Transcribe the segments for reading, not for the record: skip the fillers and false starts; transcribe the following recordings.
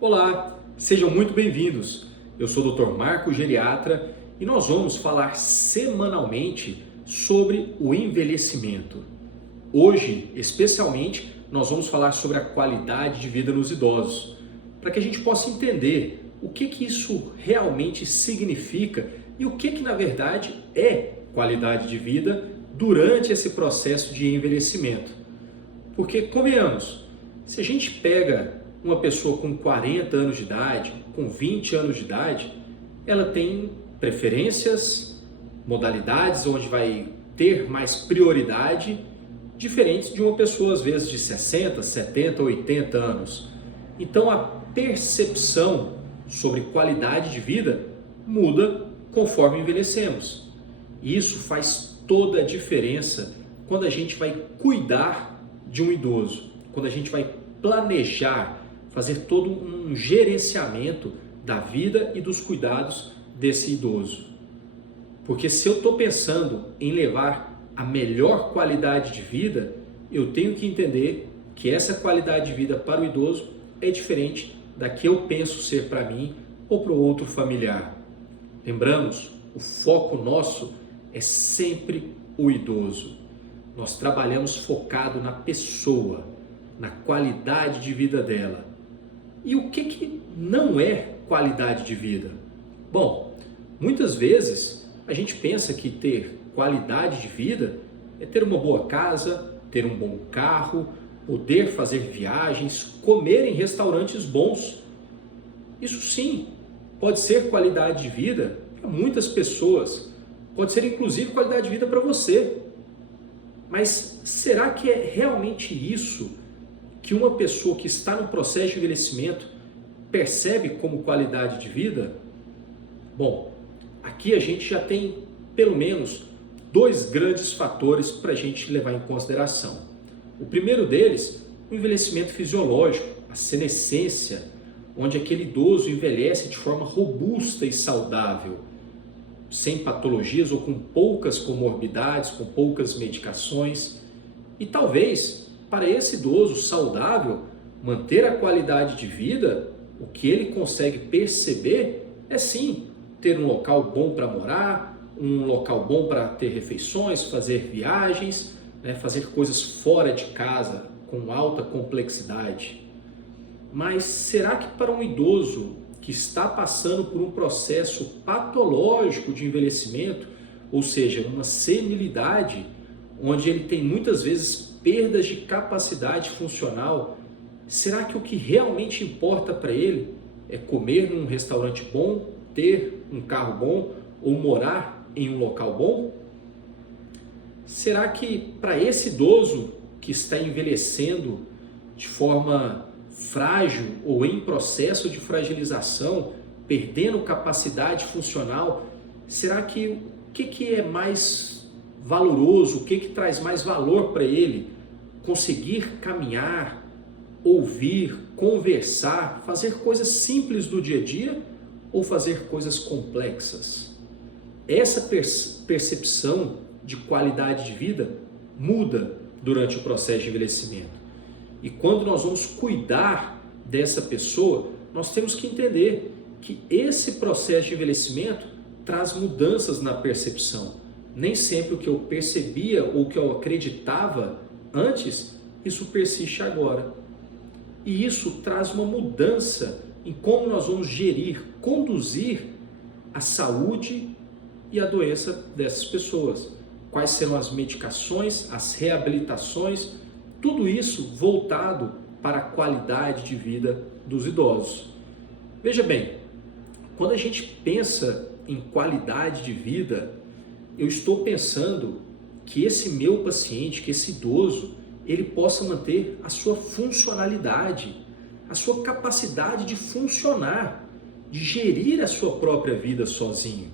Olá, sejam muito bem-vindos. Eu sou o Dr. Marco Geriatra e nós vamos falar semanalmente sobre o envelhecimento. Hoje, especialmente, nós vamos falar sobre a qualidade de vida nos idosos, para que a gente possa entender o que isso realmente significa e o que na verdade é qualidade de vida durante esse processo de envelhecimento. Porque, convenhamos, se a gente pega uma pessoa com 40 anos de idade, com 20 anos de idade, ela tem preferências, modalidades onde vai ter mais prioridade, diferentes de uma pessoa às vezes de 60, 70, 80 anos. Então a percepção sobre qualidade de vida muda conforme envelhecemos. E isso faz toda a diferença quando a gente vai cuidar de um idoso, quando a gente vai planejar, fazer todo um gerenciamento da vida e dos cuidados desse idoso. Porque se eu estou pensando em levar a melhor qualidade de vida, eu tenho que entender que essa qualidade de vida para o idoso é diferente da que eu penso ser para mim ou para o outro familiar. Lembramos, o foco nosso é sempre o idoso. Nós trabalhamos focado na pessoa, na qualidade de vida dela. E o que não é qualidade de vida? Bom, muitas vezes a gente pensa que ter qualidade de vida é ter uma boa casa, ter um bom carro, poder fazer viagens, comer em restaurantes bons. Isso sim, pode ser qualidade de vida para muitas pessoas, pode ser inclusive qualidade de vida para você. Mas será que é realmente isso que uma pessoa que está no processo de envelhecimento percebe como qualidade de vida? Bom, aqui a gente já tem pelo menos dois grandes fatores para a gente levar em consideração. O primeiro deles, o envelhecimento fisiológico, a senescência, onde aquele idoso envelhece de forma robusta e saudável, sem patologias ou com poucas comorbidades, com poucas medicações. E talvez, para esse idoso saudável, manter a qualidade de vida, o que ele consegue perceber é sim ter um local bom para morar, um local bom para ter refeições, fazer viagens, fazer coisas fora de casa com alta complexidade. Mas será que para um idoso que está passando por um processo patológico de envelhecimento, ou seja, uma senilidade, onde ele tem muitas vezes perdas de capacidade funcional, será que o que realmente importa para ele é comer num restaurante bom, ter um carro bom ou morar em um local bom? Será que para esse idoso que está envelhecendo de forma frágil ou em processo de fragilização, perdendo capacidade funcional, será que o que é mais valoroso, o que traz mais valor para ele? Conseguir caminhar, ouvir, conversar, fazer coisas simples do dia a dia ou fazer coisas complexas? Essa percepção de qualidade de vida muda durante o processo de envelhecimento. E quando nós vamos cuidar dessa pessoa, nós temos que entender que esse processo de envelhecimento traz mudanças na percepção. Nem sempre o que eu percebia ou o que eu acreditava antes, isso persiste agora. E isso traz uma mudança em como nós vamos gerir, conduzir a saúde e a doença dessas pessoas. Quais serão as medicações, as reabilitações, tudo isso voltado para a qualidade de vida dos idosos. Veja bem, quando a gente pensa em qualidade de vida, eu estou pensando que esse meu paciente, que esse idoso, ele possa manter a sua funcionalidade, a sua capacidade de funcionar, de gerir a sua própria vida sozinho.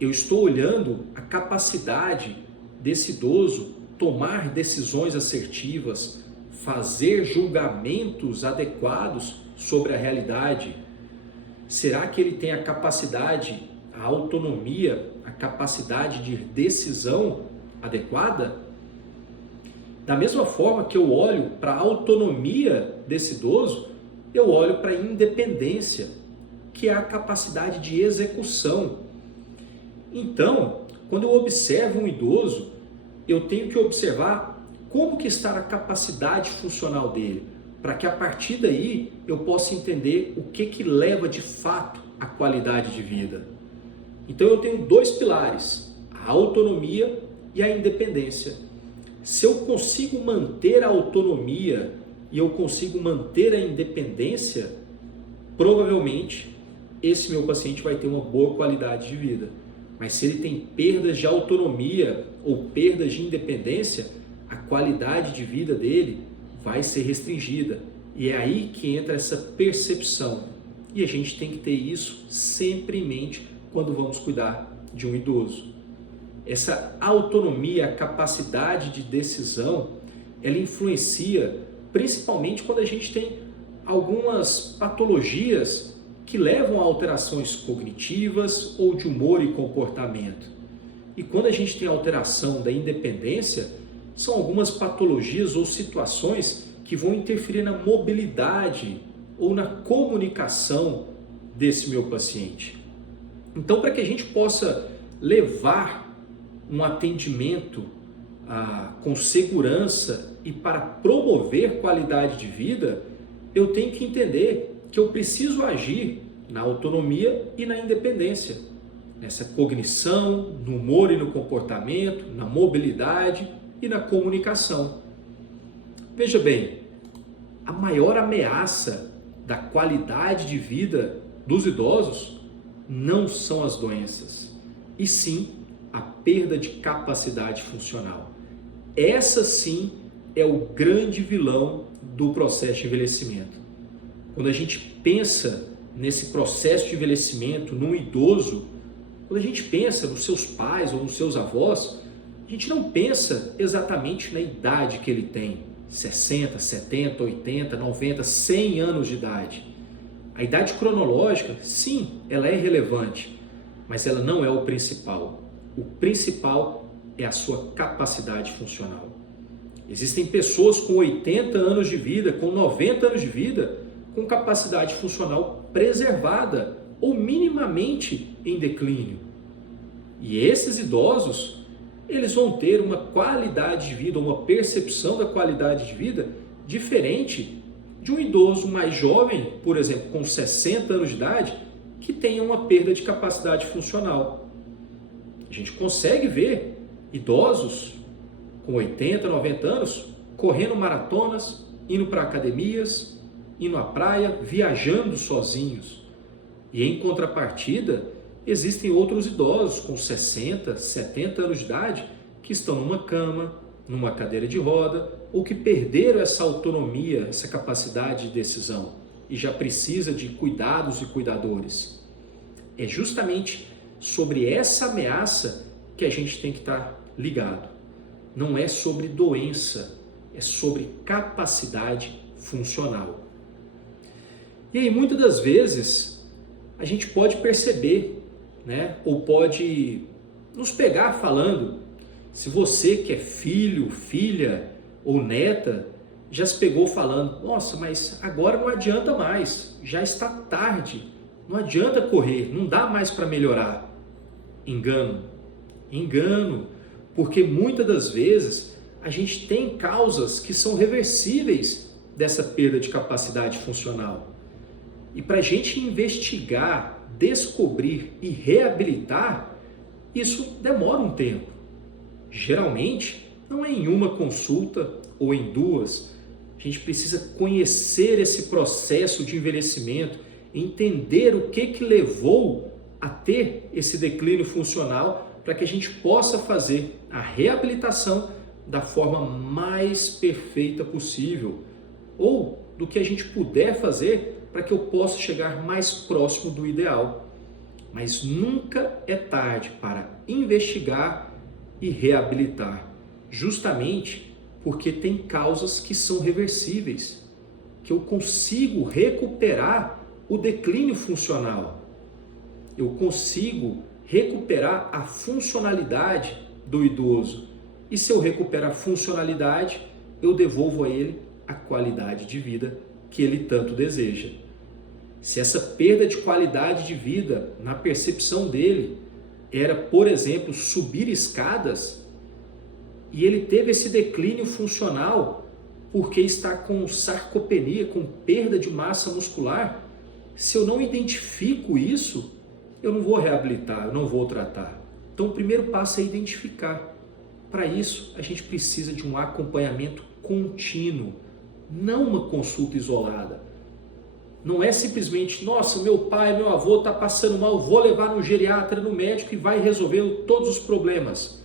Eu estou olhando a capacidade desse idoso tomar decisões assertivas, fazer julgamentos adequados sobre a realidade. Será que ele tem a capacidade, a autonomia, a capacidade de decisão adequada? Da mesma forma que eu olho para a autonomia desse idoso, eu olho para a independência, que é a capacidade de execução. Então, quando eu observo um idoso, eu tenho que observar como que está a capacidade funcional dele, para que a partir daí eu possa entender o que leva de fato à qualidade de vida. Então eu tenho dois pilares, a autonomia e a independência. Se eu consigo manter a autonomia e eu consigo manter a independência, provavelmente esse meu paciente vai ter uma boa qualidade de vida. Mas se ele tem perdas de autonomia ou perdas de independência, a qualidade de vida dele vai ser restringida. E é aí que entra essa percepção. E a gente tem que ter isso sempre em mente quando vamos cuidar de um idoso. Essa autonomia, a capacidade de decisão, ela influencia principalmente quando a gente tem algumas patologias que levam a alterações cognitivas ou de humor e comportamento. E quando a gente tem alteração da independência, são algumas patologias ou situações que vão interferir na mobilidade ou na comunicação desse meu paciente. Então, para que a gente possa levar um atendimento com segurança e para promover qualidade de vida, eu tenho que entender que eu preciso agir na autonomia e na independência, nessa cognição, no humor e no comportamento, na mobilidade e na comunicação. Veja bem, a maior ameaça da qualidade de vida dos idosos não são as doenças, e sim a perda de capacidade funcional. Essa sim é o grande vilão do processo de envelhecimento. Quando a gente pensa nesse processo de envelhecimento num idoso, quando a gente pensa nos seus pais ou nos seus avós, a gente não pensa exatamente na idade que ele tem, 60, 70, 80, 90, 100 anos de idade. A idade cronológica, sim, ela é relevante, mas ela não é o principal. O principal é a sua capacidade funcional. Existem pessoas com 80 anos de vida, com 90 anos de vida, com capacidade funcional preservada ou minimamente em declínio. E esses idosos, eles vão ter uma qualidade de vida, uma percepção da qualidade de vida diferente de um idoso mais jovem, por exemplo, com 60 anos de idade, que tenha uma perda de capacidade funcional. A gente consegue ver idosos com 80, 90 anos correndo maratonas, indo para academias, indo à praia, viajando sozinhos. E em contrapartida, existem outros idosos com 60, 70 anos de idade que estão numa cama, numa cadeira de roda, ou que perderam essa autonomia, essa capacidade de decisão e já precisa de cuidados e cuidadores. É justamente sobre essa ameaça que a gente tem que estar ligado. Não é sobre doença, é sobre capacidade funcional. E aí, muitas das vezes, a gente pode perceber, ou pode nos pegar falando, se você que é filho, filha ou neta, já se pegou falando, nossa, mas agora não adianta mais, já está tarde, não adianta correr, não dá mais para melhorar. Engano, porque muitas das vezes a gente tem causas que são reversíveis dessa perda de capacidade funcional. E para a gente investigar, descobrir e reabilitar, isso demora um tempo. Geralmente, não é em uma consulta ou em duas. A gente precisa conhecer esse processo de envelhecimento, entender o que levou a ter esse declínio funcional para que a gente possa fazer a reabilitação da forma mais perfeita possível, ou do que a gente puder fazer para que eu possa chegar mais próximo do ideal. Mas nunca é tarde para investigar e reabilitar, justamente porque tem causas que são reversíveis, que eu consigo recuperar o declínio funcional, eu consigo recuperar a funcionalidade do idoso, e se eu recuperar a funcionalidade, eu devolvo a ele a qualidade de vida que ele tanto deseja. Se essa perda de qualidade de vida, na percepção dele, era, por exemplo, subir escadas, e ele teve esse declínio funcional porque está com sarcopenia, com perda de massa muscular, se eu não identifico isso, eu não vou reabilitar, eu não vou tratar. Então o primeiro passo é identificar. Para isso, a gente precisa de um acompanhamento contínuo, não uma consulta isolada. Não é simplesmente, nossa, meu pai, meu avô está passando mal, vou levar no geriatra, no médico e vai resolver todos os problemas.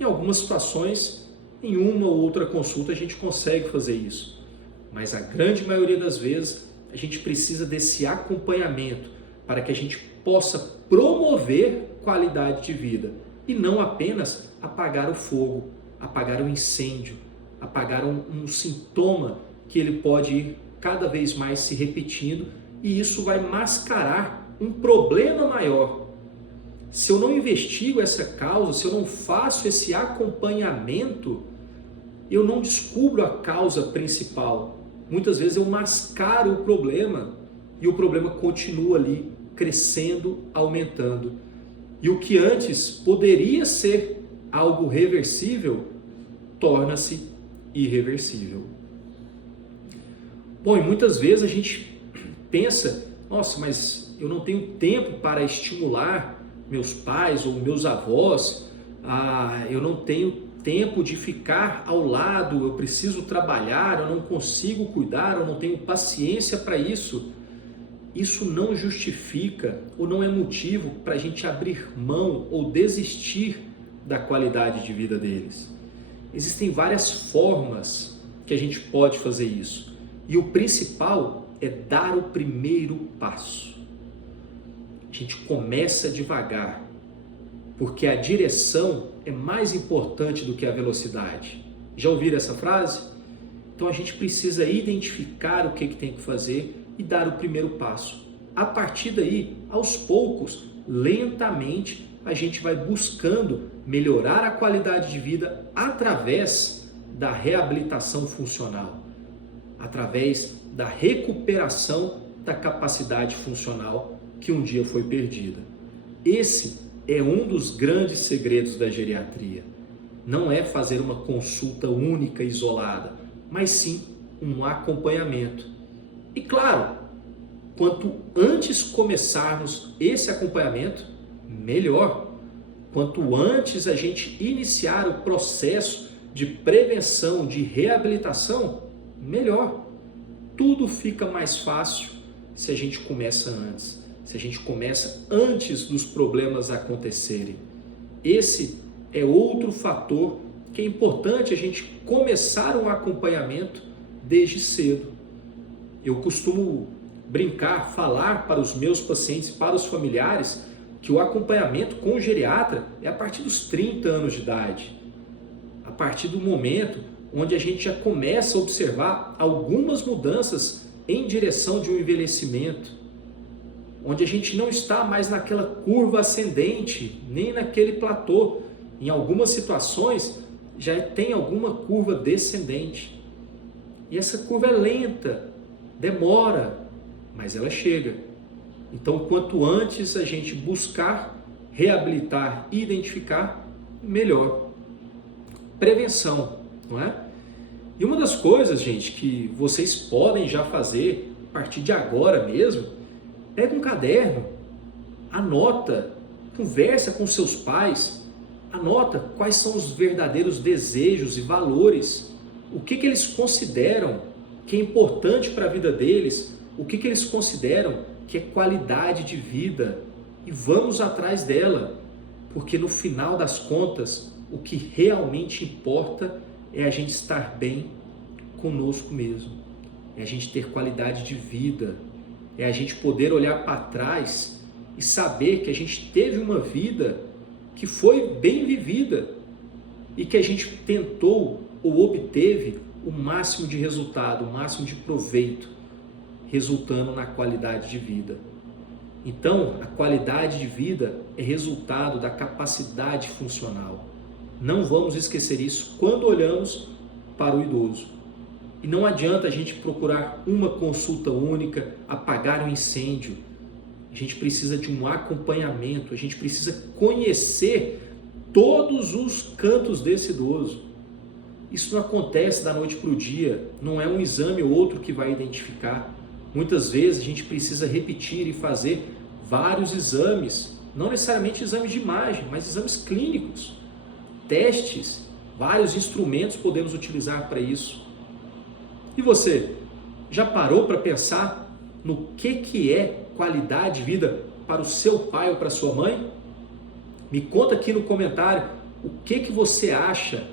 Em algumas situações, em uma ou outra consulta a gente consegue fazer isso. Mas a grande maioria das vezes, a gente precisa desse acompanhamento para que a gente possa promover qualidade de vida e não apenas apagar o fogo, apagar o incêndio, apagar um sintoma que ele pode ir cada vez mais se repetindo, e isso vai mascarar um problema maior. Se eu não investigo essa causa, se eu não faço esse acompanhamento, eu não descubro a causa principal. Muitas vezes eu mascaro o problema e o problema continua ali, crescendo, aumentando. E o que antes poderia ser algo reversível, torna-se irreversível. Bom, e muitas vezes a gente pensa, nossa, mas eu não tenho tempo para estimular meus pais ou meus avós, eu não tenho tempo de ficar ao lado, eu preciso trabalhar, eu não consigo cuidar, eu não tenho paciência para isso. Isso não justifica ou não é motivo para a gente abrir mão ou desistir da qualidade de vida deles. Existem várias formas que a gente pode fazer isso. E o principal é dar o primeiro passo. A gente começa devagar, porque a direção é mais importante do que a velocidade. Já ouviram essa frase? Então a gente precisa identificar o que tem que fazer e dar o primeiro passo. A partir daí, aos poucos, lentamente, a gente vai buscando melhorar a qualidade de vida através da reabilitação funcional, através da recuperação da capacidade funcional que um dia foi perdida. Esse é um dos grandes segredos da geriatria. Não é fazer uma consulta única, isolada, mas sim um acompanhamento. E claro, quanto antes começarmos esse acompanhamento, melhor. Quanto antes a gente iniciar o processo de prevenção, de reabilitação, melhor. Tudo fica mais fácil se a gente começa antes, se a gente começa antes dos problemas acontecerem. Esse é outro fator que é importante a gente começar um acompanhamento desde cedo. Eu costumo brincar, falar para os meus pacientes, para os familiares, que o acompanhamento com o geriatra é a partir dos 30 anos de idade. A partir do momento onde a gente já começa a observar algumas mudanças em direção de um envelhecimento, onde a gente não está mais naquela curva ascendente, nem naquele platô. Em algumas situações já tem alguma curva descendente. E essa curva é lenta, demora, mas ela chega. Então, quanto antes a gente buscar, reabilitar e identificar, melhor. Prevenção, não é? E uma das coisas, gente, que vocês podem já fazer a partir de agora mesmo, pega um caderno, anota, conversa com seus pais, anota quais são os verdadeiros desejos e valores, o que eles consideram que é importante para a vida deles, o que eles consideram que é qualidade de vida, e vamos atrás dela, porque no final das contas, o que realmente importa é a gente estar bem conosco mesmo, é a gente ter qualidade de vida, é a gente poder olhar para trás e saber que a gente teve uma vida que foi bem vivida e que a gente tentou ou obteve o máximo de resultado, o máximo de proveito, resultando na qualidade de vida. Então, a qualidade de vida é resultado da capacidade funcional. Não vamos esquecer isso quando olhamos para o idoso. E não adianta a gente procurar uma consulta única, apagar um incêndio. A gente precisa de um acompanhamento, a gente precisa conhecer todos os cantos desse idoso. Isso não acontece da noite para o dia, não é um exame ou outro que vai identificar. Muitas vezes a gente precisa repetir e fazer vários exames, não necessariamente exames de imagem, mas exames clínicos, testes, vários instrumentos podemos utilizar para isso. E você, já parou para pensar no que é qualidade de vida para o seu pai ou para a sua mãe? Me conta aqui no comentário o que você acha,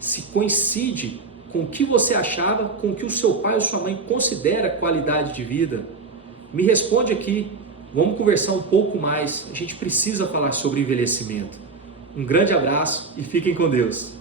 se coincide com o que você achava, com o que o seu pai ou sua mãe considera qualidade de vida. Me responde aqui, vamos conversar um pouco mais, a gente precisa falar sobre envelhecimento. Um grande abraço e fiquem com Deus.